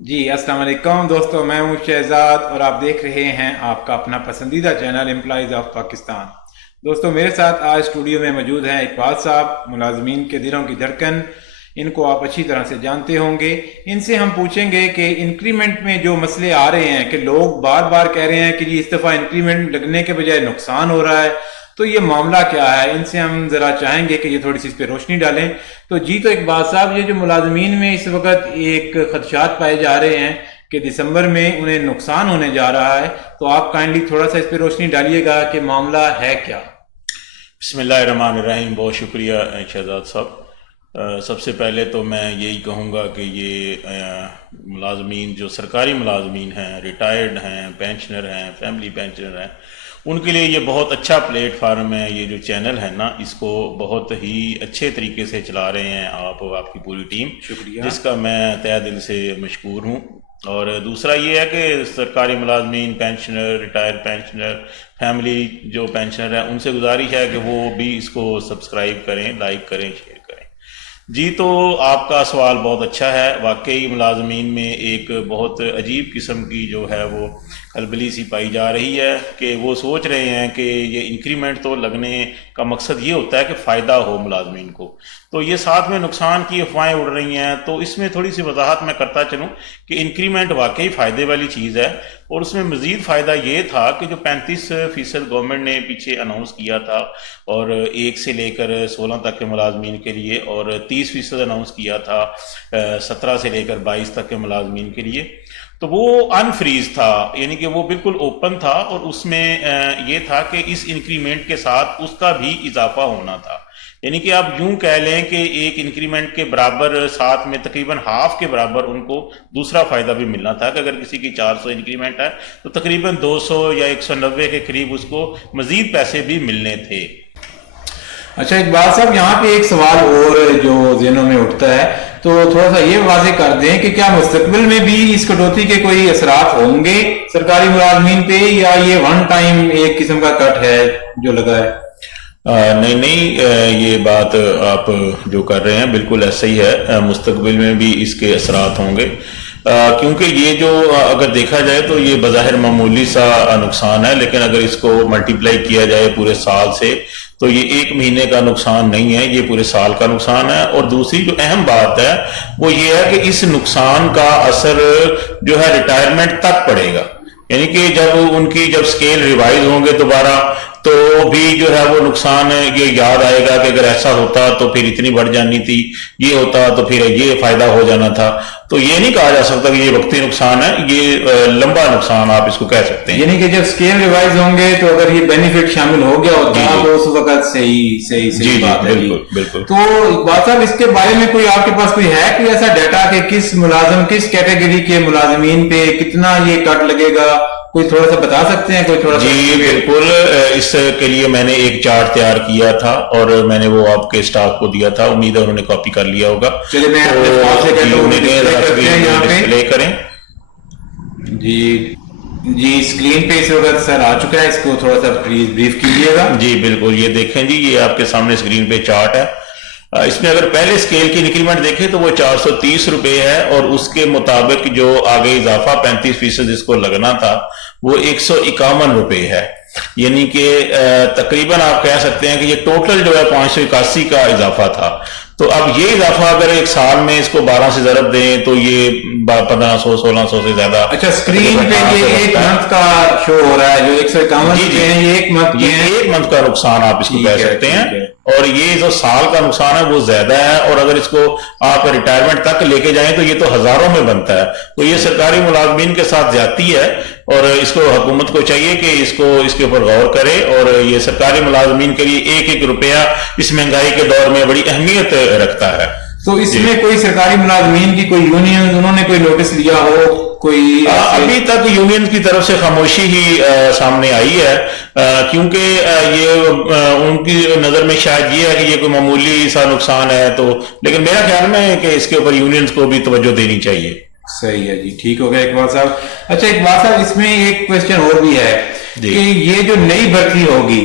جی السلام علیکم دوستو، میں ہوں شہزاد اور آپ دیکھ رہے ہیں آپ کا اپنا پسندیدہ چینل امپلائیز آف پاکستان۔ دوستو میرے ساتھ آج اسٹوڈیو میں موجود ہیں اقبال صاحب، ملازمین کے دلوں کی دھڑکن۔ ان کو آپ اچھی طرح سے جانتے ہوں گے۔ ان سے ہم پوچھیں گے کہ انکریمنٹ میں جو مسئلے آ رہے ہیں کہ لوگ بار بار کہہ رہے ہیں کہ جی اس دفعہ انکریمنٹ لگنے کے بجائے نقصان ہو رہا ہے، تو یہ معاملہ کیا ہے؟ ان سے ہم ذرا چاہیں گے کہ یہ تھوڑی سی اس پہ روشنی ڈالیں۔ تو اقبال صاحب، یہ جو ملازمین میں اس وقت ایک خدشات پائے جا رہے ہیں کہ دسمبر میں انہیں نقصان ہونے جا رہا ہے، تو آپ کائنڈلی تھوڑا سا اس پہ روشنی ڈالیے گا کہ معاملہ ہے کیا؟ بسم اللہ الرحمن الرحیم۔ بہت شکریہ شہزاد صاحب۔ سب سے پہلے تو میں یہی کہوں گا کہ یہ ملازمین جو سرکاری ملازمین ہیں، ریٹائرڈ ہیں، پینشنر ہیں، فیملی پینشنر ہیں، ان کے لیے یہ بہت اچھا پلیٹ فارم ہے۔ یہ جو چینل ہے نا، اس کو بہت ہی اچھے طریقے سے چلا رہے ہیں آپ اور آپ کی پوری ٹیم، شکریہ۔ جس کا میں تہہ دل سے مشکور ہوں۔ اور دوسرا یہ ہے کہ سرکاری ملازمین، پینشنر، ریٹائر پینشنر، فیملی جو پینشنر ہیں، ان سے گزارش ہے کہ وہ بھی اس کو سبسکرائب کریں، لائک کریں، شیئر کریں۔ جی، تو آپ کا سوال بہت اچھا ہے۔ واقعی ملازمین میں ایک بہت عجیب قسم کی جو ہے وہ کھلبلی سی پائی جا رہی ہے کہ وہ سوچ رہے ہیں کہ یہ انکریمنٹ تو لگنے کا مقصد یہ ہوتا ہے کہ فائدہ ہو ملازمین کو، تو یہ ساتھ میں نقصان کی افواہیں اڑ رہی ہیں۔ تو اس میں تھوڑی سی وضاحت میں کرتا چلوں کہ انکریمنٹ واقعی فائدے والی چیز ہے، اور اس میں مزید فائدہ یہ تھا کہ جو 35% گورنمنٹ نے پیچھے اناؤنس کیا تھا، اور 1 سے لے کر 16 تک کے ملازمین کے لیے، اور 30% اناؤنس کیا تھا 17 سے لے کر 22 تک کے ملازمین کے لیے، تو وہ ان فریز تھا، یعنی کہ وہ بالکل اوپن تھا، اور اس میں یہ تھا کہ اس انکریمنٹ کے ساتھ اس کا بھی اضافہ ہونا تھا۔ یعنی کہ آپ یوں کہہ لیں کہ ایک انکریمنٹ کے برابر ساتھ میں تقریباً ہاف کے برابر ان کو دوسرا فائدہ بھی ملنا تھا کہ اگر کسی کی 400 انکریمنٹ ہے تو تقریباً 200 یا 190 کے قریب اس کو مزید پیسے بھی ملنے تھے۔ اچھا اقبال صاحب، یہاں پہ ایک سوال اور جو ذہنوں میں اٹھتا ہے، تو تھوڑا سا یہ واضح کر دیں کہ کیا مستقبل میں بھی اس کٹوتی کے کوئی اثرات ہوں گے سرکاری ملازمین پہ، یا یہ ون ٹائم ایک قسم کا کٹ ہے جو لگا ہے؟ نہیں، یہ بات آپ جو کر رہے ہیں بالکل ایسا ہی ہے۔ مستقبل میں بھی اس کے اثرات ہوں گے، کیونکہ یہ جو اگر دیکھا جائے تو یہ بظاہر معمولی سا نقصان ہے، لیکن اگر اس کو ملٹیپلائی کیا جائے پورے سال سے تو یہ 1 مہینے کا نقصان نہیں ہے، یہ پورے سال کا نقصان ہے۔ اور دوسری جو اہم بات ہے وہ یہ ہے کہ اس نقصان کا اثر جو ہے ریٹائرمنٹ تک پڑے گا، یعنی کہ جب سکیل ریوائز ہوں گے دوبارہ، تو بھی جو ہے وہ نقصان یہ یاد آئے گا کہ اگر ایسا ہوتا تو پھر اتنی بڑھ جانی تھی، یہ ہوتا تو پھر یہ فائدہ ہو جانا تھا۔ تو یہ نہیں کہا جا سکتا کہ یہ وقتی نقصان ہے، یہ لمبا نقصان آپ اس کو کہہ سکتے ہیں۔ یعنی کہ جب اسکیم ریوائز ہوں گے تو اگر یہ بینیفٹ شامل ہو گیا ہوتا تو اس وقت صحیح بات ہے۔ بالکل بالکل۔ تو اقبال صاحب، اس کے بارے میں کوئی آپ کے پاس کوئی ہے کوئی ایسا ڈیٹا کہ کس کیٹیگری کے ملازمین پہ کتنا یہ کٹ لگے گا؟ کوئی تھوڑا سا بتا سکتے ہیں؟ کوئی تھوڑا سا؟ جی بالکل، اس کے لیے میں نے ایک چارٹ تیار کیا تھا اور میں نے وہ آپ کے سٹاف کو دیا تھا، امید ہے انہوں نے کاپی کر لیا ہوگا۔ چلے میں ڈسپلے کریں۔ جی اسکرین پہ اس وقت سر آ چکا ہے، اس کو تھوڑا سا پلیز بریف کیجیے گا۔ جی بالکل، یہ دیکھیں جی، یہ آپ کے سامنے اسکرین پہ چارٹ ہے۔ اس میں اگر پہلے اسکیل کی انکریمنٹ دیکھیں تو وہ 430 روپے ہے، اور اس کے مطابق جو آگے اضافہ 35% اس کو لگنا تھا وہ 151 روپے ہے، یعنی کہ تقریباً آپ کہہ سکتے ہیں کہ یہ ٹوٹل جو ہے 581 کا اضافہ تھا۔ تو اب یہ اضافہ اگر ایک سال میں اس کو 12 سے ضرب دیں تو یہ 1500 1600 سے زیادہ۔ اچھا، اسکرین پہ یہ ایک منتھ کا شو ہو رہا ہے جو 151 ہیں، یہ ایک منتھ کے ہیں، ایک منتھ کا نقصان آپ اس کو کہہ سکتے ہیں، اور یہ جو سال کا نقصان ہے وہ زیادہ ہے۔ اور اگر اس کو آپ ریٹائرمنٹ تک لے کے جائیں تو یہ تو ہزاروں میں بنتا ہے، تو یہ سرکاری ملازمین کے ساتھ زیادتی ہے، اور اس کو حکومت کو چاہیے کہ اس کے اوپر غور کرے، اور یہ سرکاری ملازمین کے لیے ایک ایک روپیہ اس مہنگائی کے دور میں بڑی اہمیت رکھتا ہے۔ تو اس میں کوئی سرکاری ملازمین کی کوئی یونین انہوں نے کوئی نوٹس لیا ہو؟ کوئی ابھی تک یونین کی طرف سے خاموشی ہی سامنے آئی ہے، کیونکہ یہ ان کی نظر میں شاید یہ ہے کہ یہ کوئی معمولی سا نقصان ہے، تو لیکن میرا خیال میں ہے کہ اس کے اوپر یونینز کو بھی توجہ دینی چاہیے۔ صحیح ہے جی، ٹھیک ہو گیا اقبال صاحب۔ اچھا اقبال صاحب، اس میں ایک کوشچن اور بھی ہے کہ یہ جو نئی بھرتی ہوگی